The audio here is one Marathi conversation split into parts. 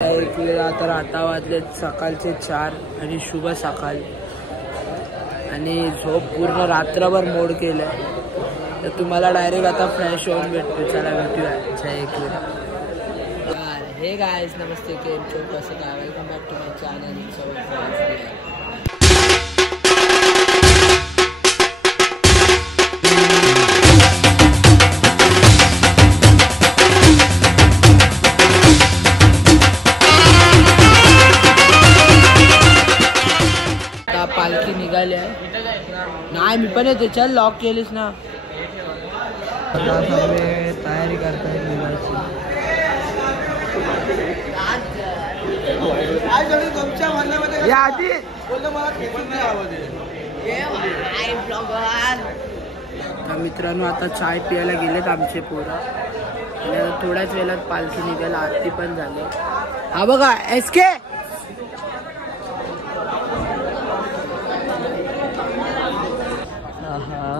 एक वेळा तर आता वाजले सकाळचे 4 आणि शुभ सकाळ आणि झोप पूर्ण रात्रभर मोड केलंय. तर तुम्हाला डायरेक्ट आता फ्रेश होऊन भेटतो. चला भेटूया एक वेळा. हे गाइस नमस्ते, केम छो, कसं काय? Welcome back to my channel. पालखी निघाली आहे. नाही मी पण येतो. चल लॉक केलीस ना. तयारी करताय निघायची. मित्रांनो आता चाय पियाला गेलेत आमचे पोरं आणि थोड्याच वेळात पालखी निघायला आरती पण झाली. हा बघा SK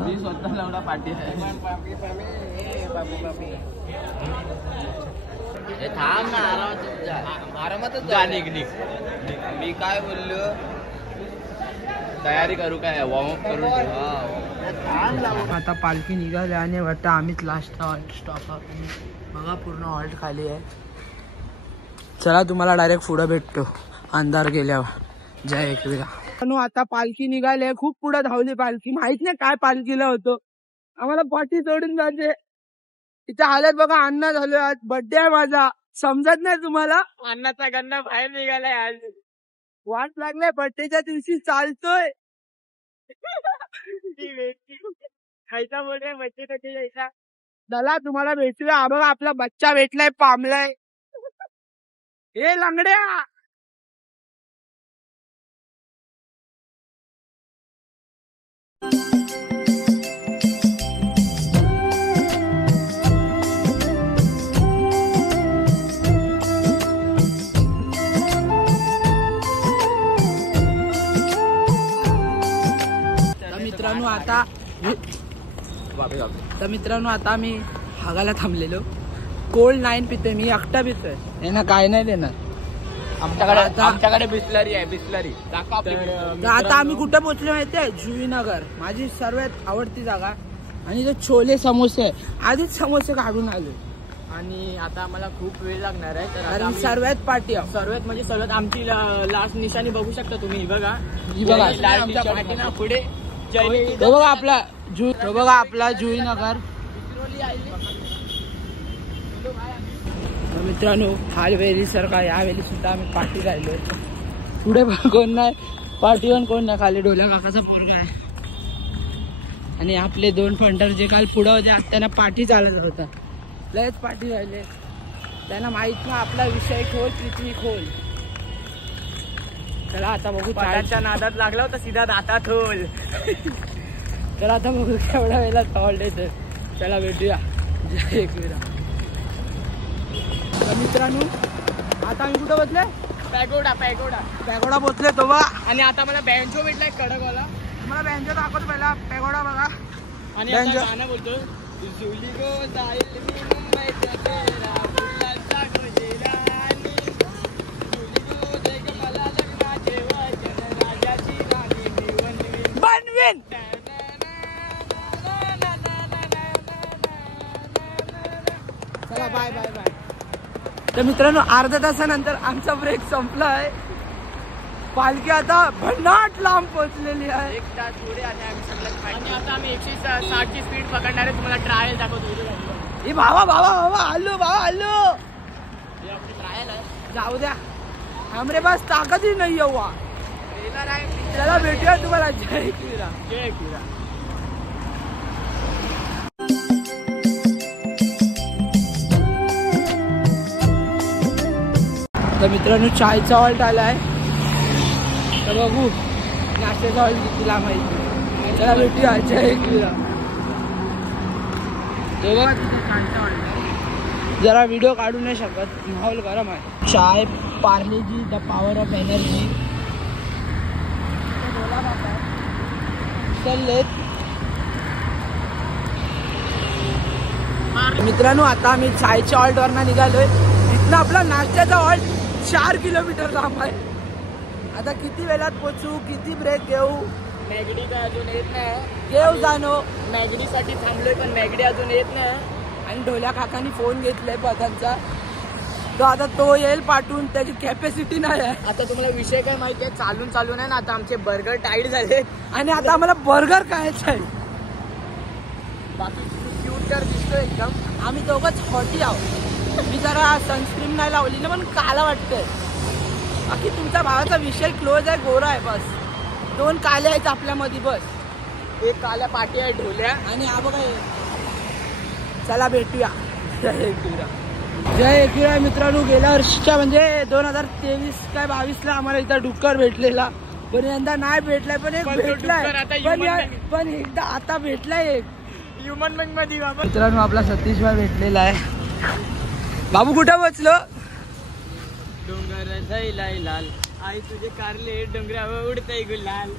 मी स्वतः लावला पाठी थांब ना. आरामातच जा. मी काय बोललो, तयारी करू काय, वॉर्मअप करून. आता पालखी निघाली आणि वाटतं आम्हीच लास्ट हॉल्ट स्टॉप. बघा पूर्ण हॉल्ट खाली आहे. चला तुम्हाला डायरेक्ट पुढे भेटतो अंधार गेल्यावर. जय एकविरा. आता पालखी निघाली. खूप पुढे धावली पालखी. माहित नाही काय पालखीला होतो. आम्हाला पाठी सोडून जाते. इथे हालत बघा. अण्णा झालो. आज बर्थडे आहे माझा. समजत नाही तुम्हाला. अण्णाचा गन्ना बाहेर निघालाय. आज वाट लागलाय. बर्थडेच्या दिवशी चालतोय. खायचा बोलतोय बर्थडे यायचा. चला तुम्हाला भेटूया. हा बघा आपला बच्चा भेटलाय. पामलाय. हे लंगड्या. मित्रांनो आता मी हागायला थांबलेलो. कोल्ड 9 पितोय मी. एकटा पितोय. हे ना काय नाही देणार. आमच्याकडे बिस्लरी आहे. बिस्लरी. आता आम्ही कुठे पोहोचलो माहितीये? जुईनगर. माझी सर्वात आवडती जागा. आणि जो छोले समोसे आधीच समोसे काढून आलो आणि आता आम्हाला खूप वेळ लागणार आहे. तर सर्वात पार्टी सर्वात म्हणजे सर्वात आमची लास्ट निशाणी बघू शकता तुम्ही. बघा पुढे बघा आपला बघा आपला जुईनगर. मित्रांनो हालवेली सारखा यावेळी सुद्धा आम्ही पार्टी राहिलो. पुढे कोण नाही. पार्टीवर कोण नाही. खाली ढोल्या काकाचा पोरगा आहे आणि आपले 2 फंटर जे काल पुढे होते आज त्यांना पार्टी चालत होता. लयच पार्टी राहिले. त्यांना माहित ना आपला विषय खोल पृथ्वी खोल. चला आता बघू. चाळीच्या नादात लागला होता सीधा दातात खोल. तर आता बघू केवढ्या वेळेला सॉल्ट येतं. चला भेटूया. जय एकविरा. मित्रांनो आता आम्ही कुठं बसले? पॅगोडा पोचले तो बा. आणि आता मला बँजो भेटलाय कडकवाला. मला बँजो दाखवतो पहिला. पॅगोडा बघा. आणि गाणं बोलतो. बनवीन. चला बाय बाय बाय. तर मित्रांनो अर्ध्या तासानंतर आमचा ब्रेक संपला आहे. पालखी आता भन्नाट लांब पोहोचलेली आहे. 1 तास पुढे आणि आता आम्ही 160 ची स्पीड पकडणार आहे. तुम्हाला ट्रायल दाखवतो. हे भावा आलो ट्रायल आहे. जाऊ द्या. हमरे पास ताकद ही नाही हुआ. चला भेटूया तुम्हाला. जय एकविरा. जय एकविरा. तर मित्रांनो चायचा हॉल्ट आलाय. तर बघू नाश्त्याचा हॉल्ट कितीला माहिती. चला भेटूया. जय एकविरा. जरा व्हिडिओ काढू नाही शकत. माहोल गरम आहे. चाय Parle G the power of energy. मित्रांनो आता आम्ही चायच्या हॉल्ट वरनं निघालोय. इथनं आपला नाश्त्याचा हॉल्ट 4 किलोमीटर लांब आहे. आता किती वेळात पोचू, किती ब्रेक घेऊ. मॅगडी काय अजून येत नाही. घेऊ जाणो. मॅगडीसाठी थांबलोय पण मॅगडी अजून येत नाही. आणि ढोल्या काकांनी फोन घेतलाय पदांचा. तो आता तो येईल पाठवून, त्याची कॅपॅसिटी नाही आहे. आता तुम्हाला विषय काय माहिती आहे, चालून आहे ना आता आमचे बर्गर टाईट झाले आणि आता आम्हाला बर्गर खायचं आहे. बाकी क्यूट तर दिसतोय एकदम. आम्ही दोघंच हॉटी आहोत. मी जरा सनस्क्रीन नाही लावली ना, पण काला वाटतंय. बाकी तुमच्या भावाचा विषय क्लोज आहे, गोरा आहे. बस 2 काले आहेत आपल्यामध्ये. बस एक काल्या पाटी आहे ढोल्या. आणि हा बघा. चला भेटूया. जय एकविरा मित्रांनो. गेल्या वर्षीच्या म्हणजे 2023 काय 22ला आम्हाला इथं डुक्कर भेटलेला, पण यंदा नाही भेटलाय. पण एक भेटलाय, पण एकदा आता भेटलाय एक ह्युमन बिंग मध्ये. मित्रांनो आपला सतीश भाई भेटलेला आहे. बाबू कुठं बसलो. डोंगर जाईलाय लाल, आई तुझे कारले डोंगरावर उडतय गुलाल.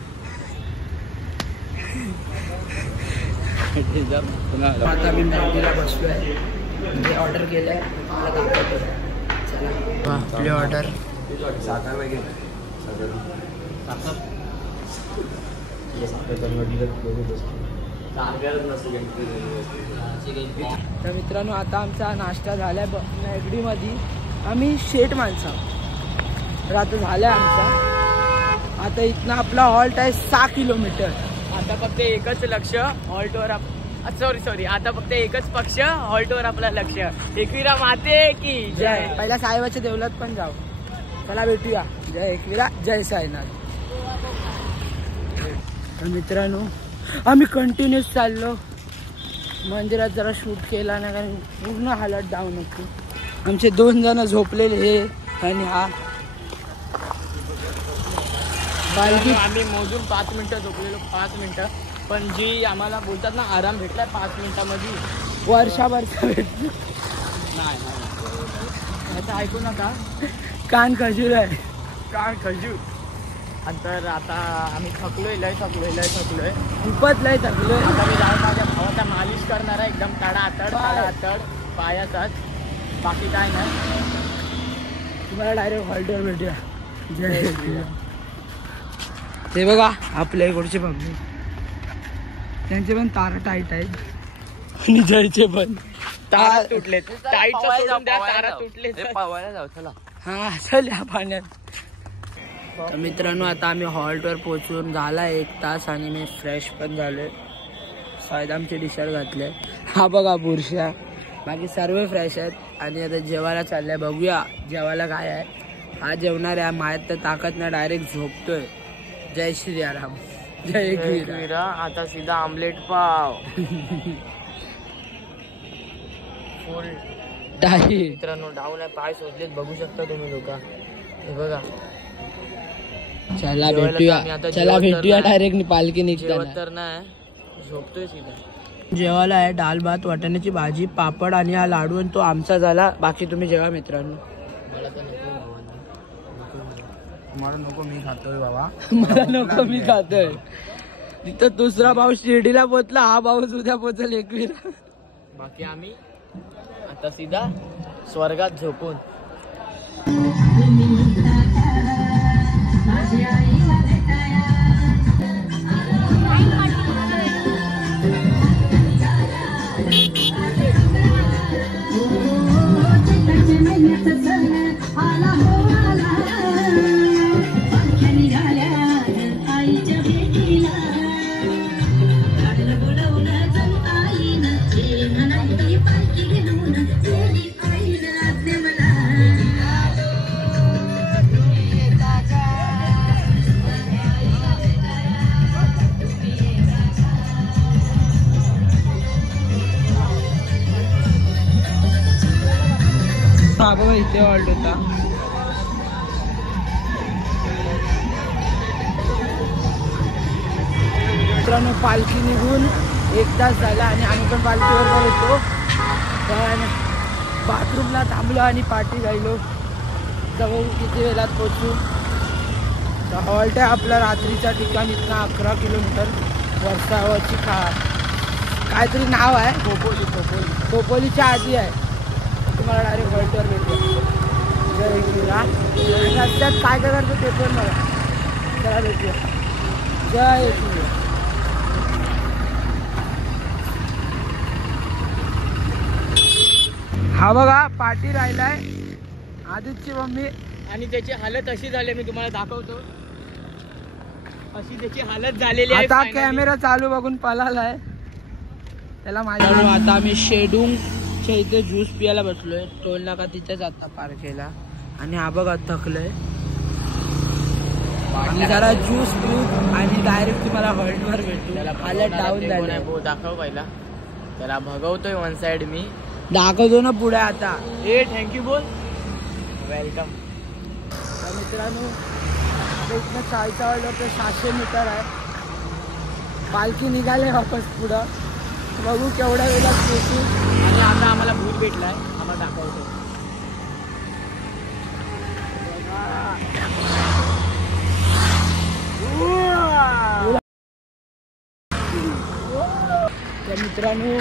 आता मी मॅगीला बसलोय. म्हणजे ऑर्डर केलंय. चला आपली ऑर्डर. तर मित्रांनो आता आमचा नाश्ता झालाय मॅगडीमध्ये. आम्ही शेट माणसं तर आता झालाय आमचा. आता इथनं आपला हॉल्ट आहे 6 किलोमीटर. आता फक्त एकच लक्ष हॉल्टवर. सॉरी आता फक्त एकच पक्ष हॉल्टवर आपला लक्ष. एकविरा माते की जय. पहिला साहेबाच्या देवलात पण जाऊ. चला भेटूया. जय एकविरा, जय साईनाथ. तर मित्रांनो आम्ही कंटिन्यूस चाललो. मंदिरात जरा शूट केला नाही कारण पूर्ण हालत डाऊन होती. आमचे 2 जण झोपलेले हे आणि हा. आम्ही मोजून 5 मिनिटं झोपलेलो. 5 मिनिटं. पण जी आम्हाला बोलतात ना आराम भेटलाय 5 मिनिटांमध्ये, वर्षाभरचा भेटतो. नाही याचं ऐकू नका. कान खजूर आहे. कान खजूर. तर आता आम्ही लय थकलोय. खूपच लय थकलोय. आता मी जाऊन माझ्या भावाचा मालिश करणार आहे एकदम तडातड पायाचाच. बाकी काय नाही. तुम्हाला डायरेक्ट हॉल्टवर भेटूया. जय. ते बघा आपल्या इकडचे बघू, त्यांचे पण तारा टाईट आहेत. आणि जयचे पण तारा तुटले. तारा तुटले. पावायला जाऊ. चला. हा चल या पाण्यात. तर मित्रांनो आता आम्ही हॉल्टवर पोहोचून झाला 1 तास आणि मी फ्रेश पण झालोय. सायदामचे टी शर्ट घातले. हा बघा बुरशा. बाकी सर्व फ्रेश आहेत. आणि आता जेवायला चाललंय. बघूया जेवायला काय आहे. हा जेवणार आहे. माझ्यात तर ताकद ना, डायरेक्ट झोपतोय. जय श्री राम. जय एकविरा. आता सीधा आमलेट पाव. फुल टाईट. मित्रांनो डाऊन आहे. पाय सोडलेत बघू शकता तुम्ही लोक. हे बघा. चला भेटूया डायरेक्ट पालखी निघताना. तर नाही झोपतोय सीधा. जेवायला आहे डाल भात, वाटाण्याची भाजी, पापड आणि हा लाडू. आणि तो आमचा झाला. बाकी तुम्ही जेवा मित्रांनो. मला नको मी खातोय बाबा. मला नको मी खातोय. तिथं दुसरा भाऊ शिर्डीला पोचला. हा भाऊ उद्या पोचल एकविरा. बाकी आम्ही आता सीधा स्वर्गात झोपून. हा बघा इथे हॉल्ट होता. मित्रांनो पालखी निघून 1 तास झाला आणि आम्ही पण पालखीवर होतो. पण बाथरूमला थांबलो आणि पाठी राहिलो. जवळ किती वेळात पोचू. हॉल्ट आहे आपला रात्रीच्या ठिकाण. इथनं 11 किलोमीटर. वर्षावरची काहीतरी नाव आहे. खोपोलीच्या आधी आहे. तुम्हाला डायरेक्ट हॉल्टवर भेटू. जय एकविरा. आणि रस्त्यात काय काय करतो ते पण बघा. चला भेटूया. जय एकविरा. हा बघा पाठी राहिलाय आदित्यची मम्मी. आणि त्याची हालत अशी झाली, मी तुम्हाला दाखवतो. अशी त्याची हालत झालेली आहे. आता कॅमेरा चालू बघून पळालाय त्याला माझ्या. आता आम्ही शेडूंगच्या इथे ज्यूस पियाला बसलोय. टोल नाका तिथेच आता पार केला. आणि हा बघा थकलोय. आम्ही जरा ज्यूस पिऊ आणि डायरेक्ट तुम्हाला हॉल्टवर भेटू. हालत डाऊन झाली. दाखव पहिला. त्याला भगवतोय वन साइड मी. दाखवतो ना पुढे आता. ए थँक्यू बोल. वेलकम. तर मित्रांनो इथनं चालता वाढलं तर 700 मीटर आहे. पालखी निघाले वापस पुढं. बघू केवढ्या वेळात पोहोचू. आणि आता आम्हाला भूत भेटलाय. आम्हाला दाखवतो. तर मित्रांनो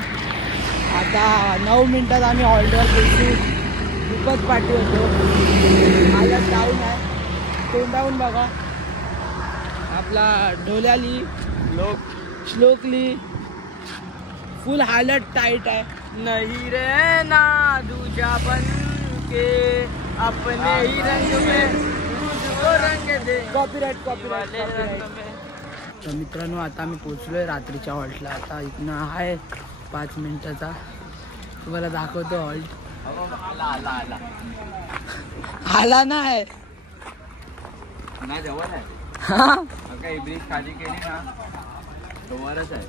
आता 9 मिनिटात आम्ही हॉल्टवर पोहोचू. खूपच पाठी होतो. हालत डाऊन आहे. तोंडावून बघा. आपला ढोल्याली श्लोकली फुल हालत टाईट आहे. नहीं रे ना दूजा बन के अपने ही रंग में तुझको रंग दे. कॉपीराइट वाले रंग में. तर मित्रांनो आता आम्ही पोचलोय रात्रीच्या हॉल्टला. आता इथनं आहे 5 मिनिटाचा. तुम्हाला दाखवतो हॉल्ट. आला नाही ना जवळ आहे. हा काही ब्रिज खाली केली ना जवळच आहे.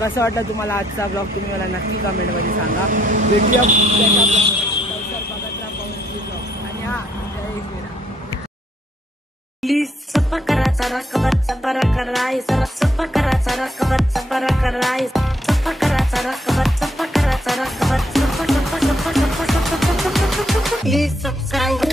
कसं वाटलं तुम्हाला आजचा ब्लॉग तुम्ही मला नक्की कमेंटमध्ये सांगा. भेटूया पुढच्या ब्लॉगमध्ये. बघत राहा पवन ब्लॉग. आणि हा जय श्रीराम. प्लीज सफा करा सारा कबर सफारा कराय सारा सफा करा सारा कबर सफारा कराय सफा करा सारा कबर सफा करा सारा कबर सफा सफा सफा सफा सफा प्लीज सब्सक्राइब